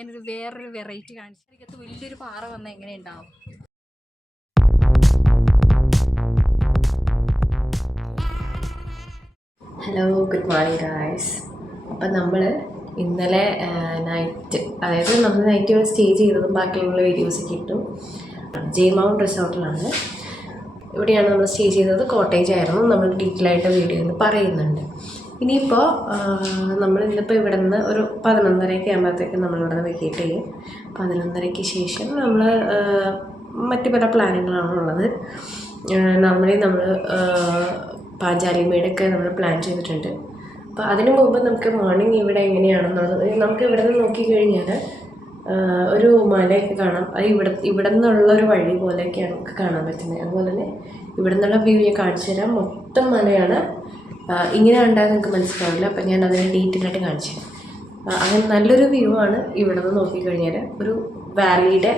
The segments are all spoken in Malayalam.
ഞാനൊരു വേറൊരു വെറൈറ്റി കാണിച്ചു. അതിനകത്ത് വലിയൊരു പാറ വന്നാൽ എങ്ങനെ ഉണ്ടാവും? Hello, good morning guys. അപ്പം നമ്മൾ ഇന്നലെ നൈറ്റ്, അതായത് നമ്മൾ നൈറ്റ് ഇവിടെ സ്റ്റേ ചെയ്തതും ബാക്കിയുള്ള വീഡിയോസൊക്കെ ഇട്ടു. ജയ്മൗണ്ട് റിസോർട്ടിലാണ്. ഇവിടെയാണ് നമ്മൾ സ്റ്റേ ചെയ്തത്. കോട്ടേജ് ആയിരുന്നു. നമ്മൾ ഡീറ്റെയിൽ ആയിട്ട് വീഡിയോയിൽ പറയുന്നുണ്ട്. ഇനിയിപ്പോൾ ഇന്നിപ്പോൾ ഇവിടെ നിന്ന് ഒരു 11:30 ആകുമ്പോഴത്തേക്കും നമ്മളിവിടെ നിന്ന് വെക്കേറ്റ് ചെയ്യും. 11:30 ശേഷം നമ്മൾ മറ്റു പല പ്ലാനുകളാണുള്ളത്. നോർമലി നമ്മൾ പാഞ്ചാലിമേടൊക്കെ നമ്മൾ പ്ലാൻ ചെയ്തിട്ടുണ്ട്. അപ്പോൾ അതിന് മുമ്പ് നമുക്ക് മോർണിംഗ് ഇവിടെ എങ്ങനെയാണെന്നുള്ളത് നമുക്ക് ഇവിടെ നിന്ന് നോക്കിക്കഴിഞ്ഞാൽ ഒരു മലയൊക്കെ കാണാം. അത് ഇവിടെ നിന്നുള്ളൊരു വഴി പോലെയൊക്കെയാണ് നമുക്ക് കാണാൻ പറ്റുന്നത്. അതുപോലെ തന്നെ ഇവിടെ നിന്നുള്ള വ്യൂ ഞാൻ കാണിച്ചു തരാം. മൊത്തം മലയാണ്. ഇങ്ങനെ കണ്ടാൽ നിങ്ങൾക്ക് മനസ്സിലാവില്ല. അപ്പം ഞാൻ അതിനെ ഡീറ്റെയിൽ ആയിട്ട് കാണിച്ചു തരാം. അങ്ങനെ നല്ലൊരു വ്യൂ ആണ് ഇവിടെ നിന്ന് നോക്കിക്കഴിഞ്ഞാൽ. ഒരു വാലിയുടെ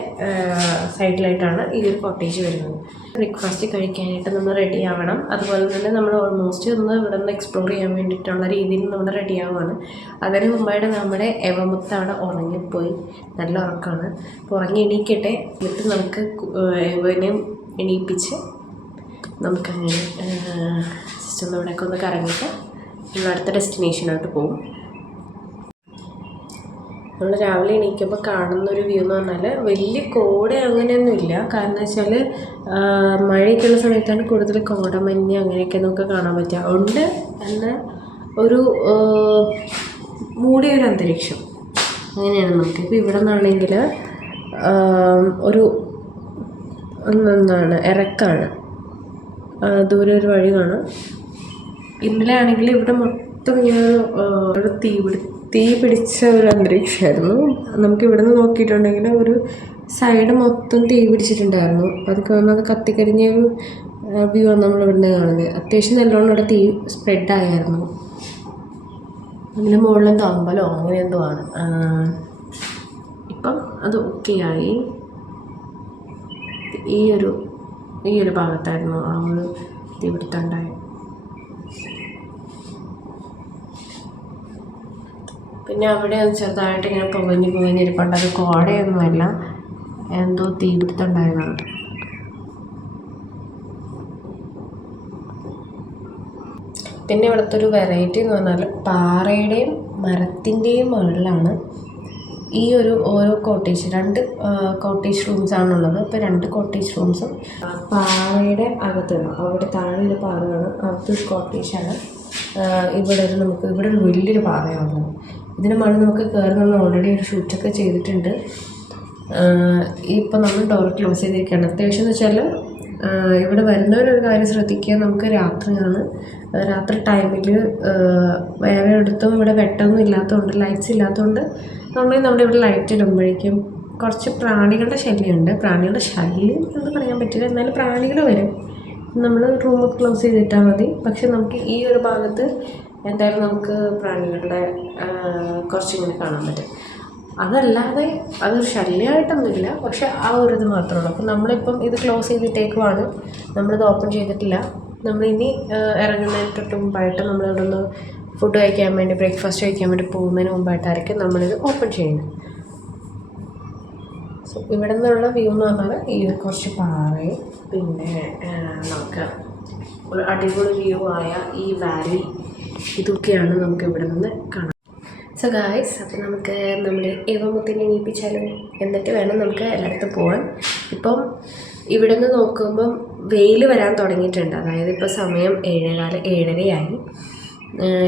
സൈഡിലായിട്ടാണ് ഈ ഒരു കോട്ടേജ് വരുന്നത്. ബ്രേക്ക്ഫാസ്റ്റ് കഴിക്കാനായിട്ട് നമ്മൾ റെഡി ആവണം. അതുപോലെ തന്നെ നമ്മൾ ഓൾമോസ്റ്റ് ഇവിടെ നിന്ന് എക്സ്പ്ലോർ ചെയ്യാൻ വേണ്ടിയിട്ടുള്ള രീതിയിൽ നമ്മൾ റെഡി ആവുകയാണ്. അതിന് മുമ്പായിട്ട് നമ്മുടെ എവമുത്ത് അവിടെ ഉറങ്ങിപ്പോയി. നല്ല ഉറക്കമാണ്. അപ്പോൾ ഉറങ്ങി എണീക്കട്ടെ. എന്നിട്ട് നമുക്ക് എവനെയും എണീപ്പിച്ച് നമുക്കങ്ങനെ ജസ്റ്റ് ഒന്ന് ഇവിടെയൊക്കെ ഒന്ന് കറങ്ങിയിട്ട് നമ്മൾ അടുത്ത ഡെസ്റ്റിനേഷനായിട്ട് പോകും. നമ്മൾ രാവിലെ എണീക്കുമ്പോൾ കാണുന്നൊരു വ്യൂ എന്ന് പറഞ്ഞാൽ വലിയ കോട അങ്ങനെയൊന്നുമില്ല. കാരണം വെച്ചാൽ മഴയൊക്കെയുള്ള സമയത്താണ് കൂടുതൽ കോടമഞ്ഞ് അങ്ങനെയൊക്കെ നമുക്ക് കാണാൻ പറ്റുക. ഉണ്ട് എന്നാൽ ഒരു മൂടിയൊരു അന്തരീക്ഷം അങ്ങനെയാണ് നമുക്ക്. ഇപ്പോൾ ഇവിടെ നിന്നാണെങ്കിൽ ഒരു ഇറക്കാണ്. ദൂരെ ഒരു വഴി കാണാം. ഇന്നലെ ആണെങ്കിൽ ഇവിടെ മൊത്തം ഇങ്ങനെ ഒരു തീ പിടിച്ച ഒരു അന്തരീക്ഷമായിരുന്നു. നമുക്ക് ഇവിടെ നിന്ന് നോക്കിയിട്ടുണ്ടെങ്കിൽ ഒരു സൈഡ് മൊത്തം തീ പിടിച്ചിട്ടുണ്ടായിരുന്നു. അതൊക്കെ വന്നത് കത്തിക്കരിഞ്ഞ ഒരു വ്യൂ ആണ് നമ്മൾ ഇവിടെ നിന്ന് കാണുന്നത്. അത്യാവശ്യം നല്ലോണം ഇവിടെ തീ സ്പ്രെഡായിരുന്നു. അങ്ങനെ മുകളിലെന്തോ അമ്പലമോ അങ്ങനെ എന്തോ ആണ്. ഇപ്പം അത് ഓക്കെ ആയി. ഈ ഒരു ഭാഗത്തായിരുന്നു ആ ഒരു തീപിടുത്തമുണ്ടായത്. പിന്നെ അവിടെ ചെറുതായിട്ട് ഇങ്ങനെ പുകഞ്ഞിരിപ്പുണ്ട്. അത് കോടയൊന്നുമല്ല, എന്തോ തീപിടുത്തമുണ്ടായതാണ്. പിന്നെ ഇവിടുത്തെ ഒരു വെറൈറ്റി എന്ന് പറഞ്ഞാൽ പാറയുടെയും മരത്തിൻ്റെയും മുകളിലാണ് ഈ ഓരോ കോട്ടേജ്. 2 കോട്ടേജ് റൂംസാണുള്ളത്. ഇപ്പോൾ 2 കോട്ടേജ് റൂംസും പാറയുടെ അകത്താണ്. അവിടെ താഴെ ഒരു പാറയാണ്, അകത്തൊരു കോട്ടേജാണ്. ഇവിടെ ഒരു വലിയൊരു പാറയാണുള്ളത്. ഇതിന് മുകളിൽ നമുക്ക് കയറി നമ്മൾ ഓൾറെഡി ഒരു ഷൂട്ടൊക്കെ ചെയ്തിട്ടുണ്ട്. ഇപ്പം നമ്മൾ ഡോർ ക്ലോസ് ചെയ്തിരിക്കുകയാണ്. അത്യാവശ്യം എന്ന് വെച്ചാൽ ഇവിടെ വരുന്നവരൊരു കാര്യം ശ്രദ്ധിക്കുക. നമുക്ക് രാത്രിയാണ്. രാത്രി ടൈമിൽ വേറെ എടുത്തും ഇവിടെ വെട്ടമൊന്നും ഇല്ലാത്തതുകൊണ്ട്, ലൈറ്റ്സ് ഇല്ലാത്തതുകൊണ്ട് നമ്മുടെ ഇവിടെ ലൈറ്റ് ഇടുമ്പോഴേക്കും കുറച്ച് പ്രാണികളുടെ ശല്യമുണ്ട്. പ്രാണികളുടെ ശല്യം എന്ന് പറയാൻ പറ്റില്ല, എന്നാലും പ്രാണികൾ വരും. നമ്മൾ റൂം ക്ലോസ് ചെയ്തിട്ടാൽ മതി. പക്ഷെ നമുക്ക് ഈ ഒരു ഭാഗത്ത് എന്തായാലും നമുക്ക് പ്രാണികളുടെ കുറച്ചിങ്ങനെ കാണാൻ പറ്റും. അതല്ലാതെ അതൊരു ശല്യമായിട്ടൊന്നുമില്ല, പക്ഷെ ആ ഒരു ഇത് മാത്രമേ ഉള്ളൂ. അപ്പം നമ്മളിപ്പം ഇത് ക്ലോസ് ചെയ്തിട്ടേക്കുവാണ്. നമ്മളിത് ഓപ്പൺ ചെയ്തിട്ടില്ല. നമ്മളിനി ഇറങ്ങുന്നതിന് തൊട്ട് മുമ്പായിട്ട് നമ്മളിവിടെ നിന്ന് ഫുഡ് കഴിക്കാൻ വേണ്ടി, ബ്രേക്ക്ഫാസ്റ്റ് കഴിക്കാൻ വേണ്ടി പോകുന്നതിന് മുമ്പായിട്ടായിരിക്കും നമ്മളിത് ഓപ്പൺ ചെയ്യുന്നത്. സോ ഇവിടെ നിന്നുള്ള വ്യൂ എന്ന് പറഞ്ഞാൽ ഈ കുറച്ച് പാറയും പിന്നെ നമുക്ക് ഒരു അടിപൊളി വ്യൂ ആയ ഈ വാലി, ഇതൊക്കെയാണ് നമുക്ക് ഇവിടെ നിന്ന് കാണാം. സോ ഗായ്സ്, അപ്പോൾ നമുക്ക് നമ്മൾ എവമുത്തിനെ എണീപ്പിച്ചാലും എന്നിട്ട് വേണം നമുക്ക് എല്ലായിടത്തും പോകാൻ. ഇപ്പം ഇവിടെ നിന്ന് നോക്കുമ്പം വെയിൽ വരാൻ തുടങ്ങിയിട്ടുണ്ട്. അതായത് ഇപ്പോൾ സമയം 7:15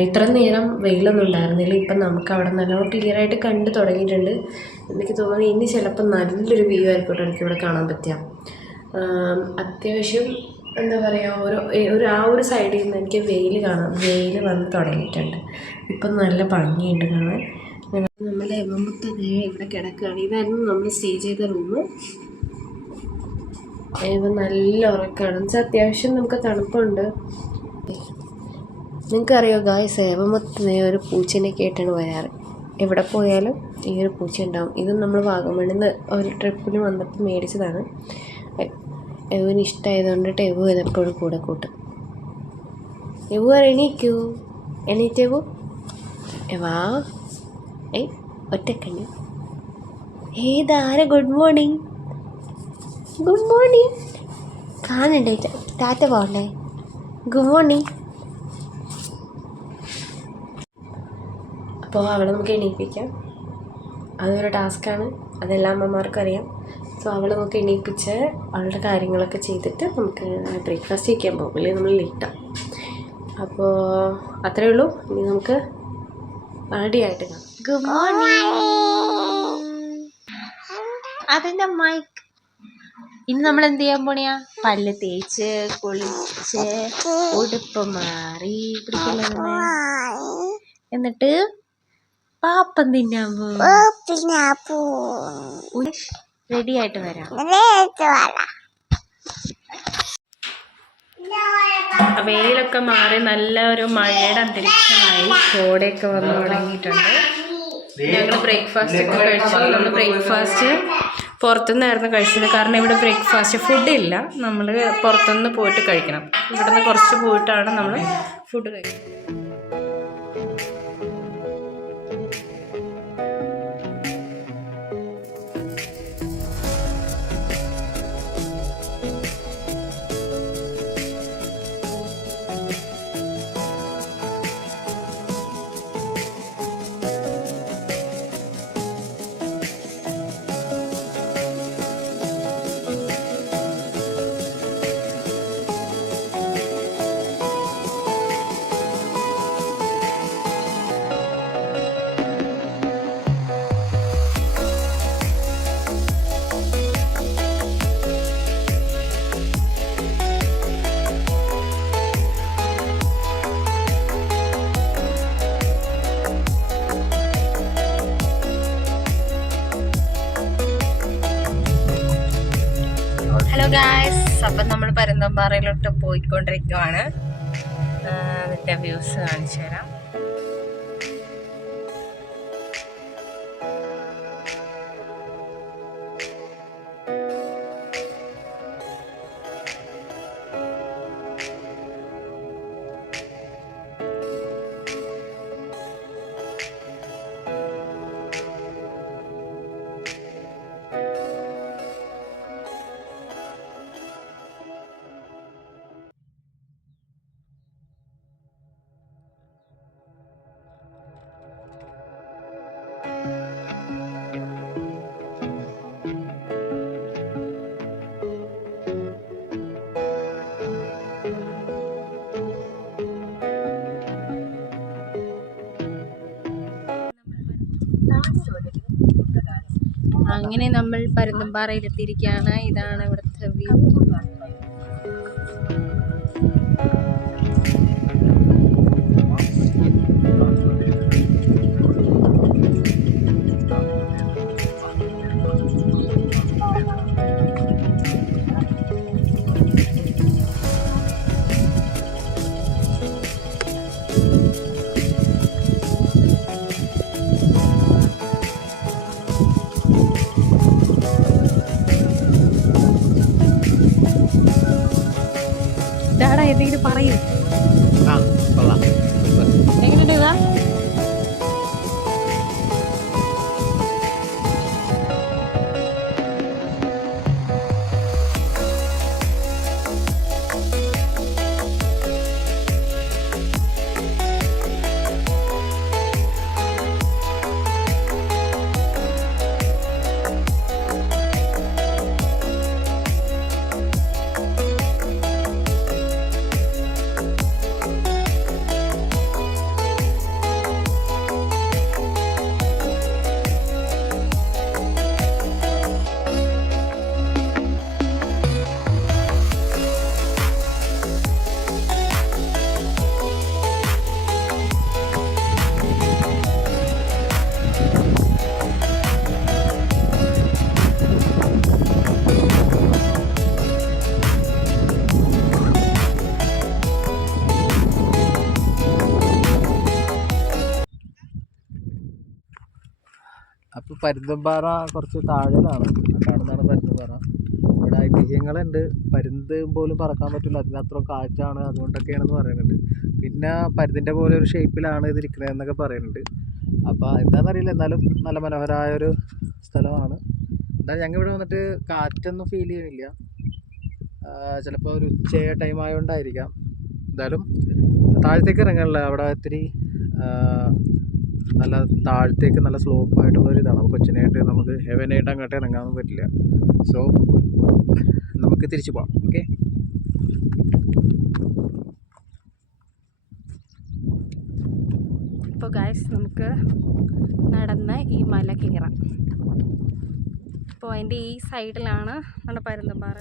ഇത്ര നേരം വെയിലൊന്നും ഉണ്ടായിരുന്നില്ല. ഇപ്പം നമുക്ക് അവിടെ നല്ലോണം ക്ലിയറായിട്ട് കണ്ട് തുടങ്ങിയിട്ടുണ്ട്. എനിക്ക് തോന്നുന്നു ഇനി ചിലപ്പോൾ നല്ലൊരു വ്യൂ ആയിരിക്കട്ടെ എനിക്കിവിടെ കാണാൻ പറ്റുക. അത്യാവശ്യം എന്താ പറയുക, ആ ഒരു സൈഡിൽ നിന്ന് എനിക്ക് വെയിൽ വന്ന് തുടങ്ങിയിട്ടുണ്ട്. ഇപ്പം നല്ല ഭംഗിയുണ്ട് കാണാൻ. നമ്മുടെ എവമുത്ത് ഇവിടെ കിടക്കുകയാണ്. ഇതായിരുന്നു നമ്മൾ സ്റ്റേ ചെയ്ത റൂം. നല്ല ഉറക്കമാണ്. വെച്ചാൽ അത്യാവശ്യം നമുക്ക് തണുപ്പുണ്ട്. നിങ്ങൾക്കറിയോ ഗായ്സ്, എവമുത്ത് ഒരു പൂച്ചേനെയൊക്കെ ആയിട്ടാണ് വരാറ്. എവിടെ പോയാലും ഈ ഒരു പൂച്ച ഉണ്ടാവും. ഇതും നമ്മൾ വാഗമണ്ണിൽ നിന്ന് ഒരു ട്രിപ്പിന് വന്നപ്പോൾ മേടിച്ചതാണ്. എവുവിന് ഇഷ്ടമായതുകൊണ്ട് എവു എപ്പോഴും കൂടെ കൂട്ടും. എവു എണീക്കൂ, എണീറ്റെവു എവാ. ഒറ്റക്കണ്ണി ഏതാര ഗുഡ് മോർണിംഗ് കാണണ്ടേ ടാറ്റ പോകണ്ടേ ഗുഡ് മോർണിംഗ്. അപ്പോൾ അവളെ നമുക്ക് എണീപ്പിക്കാം. അതൊരു ടാസ്ക്കാണ്, അതെല്ലാ അമ്മമാർക്കും അറിയാം. സോ അവളെ നമുക്ക് എണീപ്പിച്ച് അവളുടെ കാര്യങ്ങളൊക്കെ ചെയ്തിട്ട് നമുക്ക് ബ്രേക്ക്ഫാസ്റ്റ് കഴിക്കാൻ പോകും, അല്ലെങ്കിൽ നമ്മൾ ലേറ്റാവും. അപ്പോൾ അത്രയേ ഉള്ളൂ. ഇനി നമുക്ക് റെഡി ആയിട്ട് കാണാം. Good morning. അതെൻ്റെ മൈക്ക്. ഇനി നമ്മൾ എന്ത് ചെയ്യാൻ പോണിയാ? പല്ല് തേച്ച് കുളിച്ച് ഉടുപ്പ് മാറി പിടിക്കില്ല, എന്നിട്ട് പാപ്പം തിന്നാൻ പോകും. റെഡി ആയിട്ട് വരാം. വെയിലൊക്കെ മാറി നല്ല ഒരു മഴയുടെ അന്തരീക്ഷമായി, കോടയൊക്കെ വന്ന് തുടങ്ങിയിട്ടുണ്ട്. ഞങ്ങൾ ബ്രേക്ക്ഫാസ്റ്റ് ഒക്കെ കഴിച്ചു. നമ്മൾ ബ്രേക്ക്ഫാസ്റ്റ് പുറത്തുനിന്നായിരുന്നു കഴിച്ചത്, കാരണം ഇവിടെ ബ്രേക്ക്ഫാസ്റ്റ് ഫുഡില്ല. നമ്മൾ പുറത്തുനിന്ന് പോയിട്ട് കഴിക്കണം. ഇവിടെ നിന്ന് കുറച്ച് പോയിട്ടാണ് നമ്മൾ ഫുഡ് കഴിക്കുന്നത്. ഹലോ ഗായ്സ്, അപ്പം നമ്മൾ പരുന്തുംപാറയിലോട്ട് പോയിക്കൊണ്ടിരിക്കുവാണ്. അതിൻ്റെ വ്യൂസ് കാണിച്ചു തരാം. അങ്ങനെ നമ്മൾ പരുന്തുംപാറയിലെത്തിയിരിക്കുകയാണ്. ഇതാണ് ഇവിടുത്തെ വ്യൂ. എന്തെങ്കിലും പറയൂ. എങ്ങനെയുണ്ട് ഇതാ? അപ്പോൾ പരുന്തുംപാറ കുറച്ച് താഴെയാണ്, കാണുന്നതാണ് പരുന്തുംപാറ. ഇവിടെ ഐതിഹ്യങ്ങളുണ്ട്, പരുന്ത് പോലും പറക്കാൻ പറ്റില്ല, അതിനത്ര കാറ്റാണ്, അതുകൊണ്ടൊക്കെയാണെന്ന് പറയുന്നുണ്ട്. പിന്നെ പരുന്തിൻ്റെ പോലെ ഒരു ഷേപ്പിലാണ് ഇതിരിക്കണതെന്നൊക്കെ പറയുന്നുണ്ട്. അപ്പോൾ എന്താണെന്നറിയില്ല, എന്നാലും നല്ല മനോഹരമായൊരു സ്ഥലമാണ്. എന്തായാലും ഞങ്ങൾ ഇവിടെ വന്നിട്ട് കാറ്റൊന്നും ഫീൽ ചെയ്യണില്ല. ചിലപ്പോൾ ഒരു ഉച്ച ടൈം ആയതുകൊണ്ടായിരിക്കാം. എന്തായാലും താഴത്തേക്ക് ഇറങ്ങാനില്ല, അവിടെ ഇത്തിരി നല്ല താഴത്തേക്ക് നല്ല സ്ലോപ്പായിട്ടുള്ളൊരു ഇതാണ്. അപ്പോൾ കൊച്ചിനായിട്ട് നമുക്ക് ഹെവനായിട്ട് അങ്ങോട്ട് ഇറങ്ങാനൊന്നും പറ്റില്ല. സോ നമുക്ക് തിരിച്ചു പോകാം. ഓക്കെ, അപ്പോൾ ഗായ്സ് നമുക്ക് നടന്ന് ഈ മല കയറാം. അപ്പോൾ അതിൻ്റെ ഈ സൈഡിലാണ് നമ്മുടെ പരുന്തുംപാറ.